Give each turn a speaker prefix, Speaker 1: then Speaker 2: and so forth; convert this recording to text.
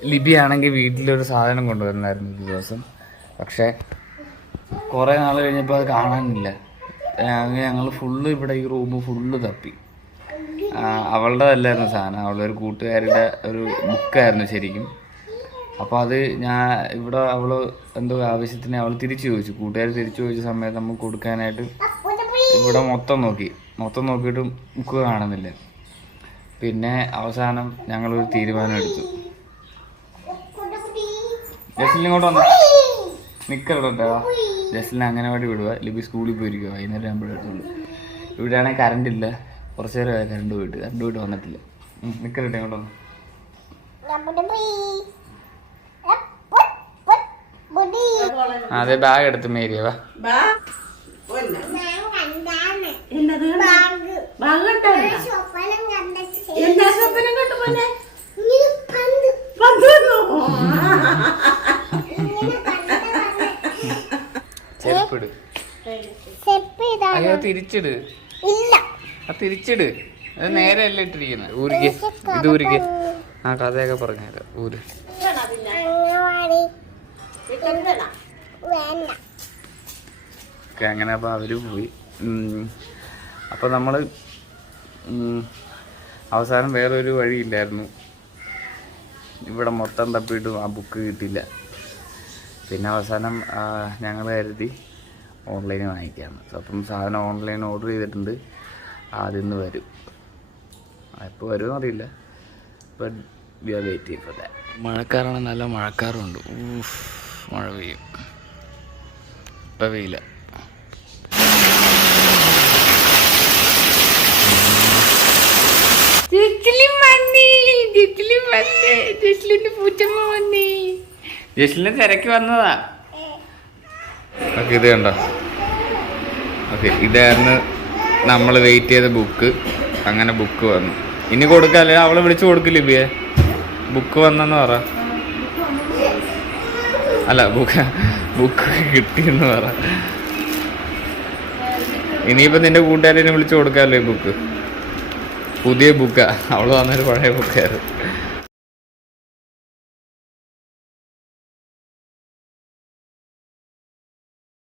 Speaker 1: ലിബി ആണെങ്കിൽ വീട്ടിലൊരു സാധനം കൊണ്ടുവന്നായിരുന്നു ഒരു ദിവസം. പക്ഷേ കുറേ നാൾ കഴിഞ്ഞപ്പോൾ അത് കാണാനില്ല. അങ്ങനെ ഞങ്ങൾ ഫുള്ള് ഇവിടെ ഈ റൂം ഫുള്ള് തപ്പി. അവളുടെ അല്ലായിരുന്നു സാധനം. അവളുടെ ഒരു കൂട്ടുകാരുടെ ഒരു ബുക്കായിരുന്നു ശരിക്കും. അപ്പോൾ അത് ഞാൻ ഇവിടെ അവൾ എന്തോ ആവശ്യത്തിന് അവൾ തിരിച്ചു ചോദിച്ചു. കൂട്ടുകാർ തിരിച്ചു ചോദിച്ച സമയത്ത് നമുക്ക് കൊടുക്കാനായിട്ട് ഇവിടെ മൊത്തം നോക്കി. മൊത്തം നോക്കിയിട്ടും ബുക്ക് കാണുന്നില്ല. പിന്നെ അവസാനം ഞങ്ങളൊരു തീരുമാനം എടുത്തു. ജസ്ലിൻ ഇങ്ങോട്ട് വന്നു നിക്കട്ടോ ജസ്ലിനെ അംഗനവാടി വിടുക ലിബി സ്കൂളിൽ പോയിരിക്കുക വൈകുന്നേരം ആകുമ്പോഴേ എടുത്തുള്ളൂ ഇവിടെയാണെങ്കിൽ കറണ്ട് ഇല്ല. കുറച്ച് നേരം കറണ്ട് പോയിട്ട്. കറണ്ട് പോയിട്ട് വന്നിട്ടില്ല. നിക്കട്ടെ ഇങ്ങോട്ട് വന്നു. ആ, അതെ ബാഗ് എടുത്ത് മേരിയ വാ.
Speaker 2: ബാ പിന്നെ എന്നത് ബാഗ് കണ്ടോ? എന്താ സ്വപ്നം കണ്ടു പോലെ
Speaker 1: ചെരുപ്പിട് അയ്യോ തിരിച്ചിട്. ആ തിരിച്ചിട്. അത് നേരെ അല്ല ഇട്ടിരിക്കുന്നത് ഊരിക്ക്. ഇത് ഊരിക്ക്. ആ കഥയൊക്കെ പറഞ്ഞുതരാം ഊര്. അങ്ങനെ അപ്പോൾ അവർ പോയി. അപ്പൊ അപ്പോൾ നമ്മൾ അവസാനം വേറൊരു വഴിയില്ലായിരുന്നു ഇവിടെ മൊത്തം തപ്പിയിട്ടും ആ ബുക്ക് കിട്ടിയില്ല. പിന്നെ അവസാനം ഞങ്ങൾ കരുതി ഓൺലൈനിൽ വാങ്ങിക്കാമെന്ന് അപ്പം സാധനം ഓൺലൈൻ ഓർഡർ ചെയ്തിട്ടുണ്ട്. ആദ്യം നിന്ന് വരും. എപ്പോൾ വരുമെന്ന് അറിയില്ല. But we are wait for that മഴക്കാറാണ് നല്ല മഴക്കാറുണ്ട് മഴ പെയ്യും. ഇപ്പം വെയില. ജസ്ലിനെ തിരക്കി വന്നതാ. ഇത് കണ്ടോ ഓക്കെ ഇതായിരുന്നു നമ്മൾ വെയിറ്റ് ചെയ്ത ബുക്ക് അങ്ങനെ ബുക്ക് വന്നു. ഇനി കൊടുക്കാല്ലേ അവളെ വിളിച്ചു കൊടുക്കില്ല ഇബിയെ? ബുക്ക് വന്നെന്ന് പറ. അല്ല ബുക്ക് ബുക്ക് കിട്ടിയെന്ന് പറ. ഇനിയിപ്പോൾ നിന്റെ കൂട്ടുകാരനെ വിളിച്ചു കൊടുക്കാമല്ലോ ഈ ബുക്ക് പുതിയ ബുക്കാണ് അവൾ വന്നൊരു പഴയ ബുക്കായിരുന്നു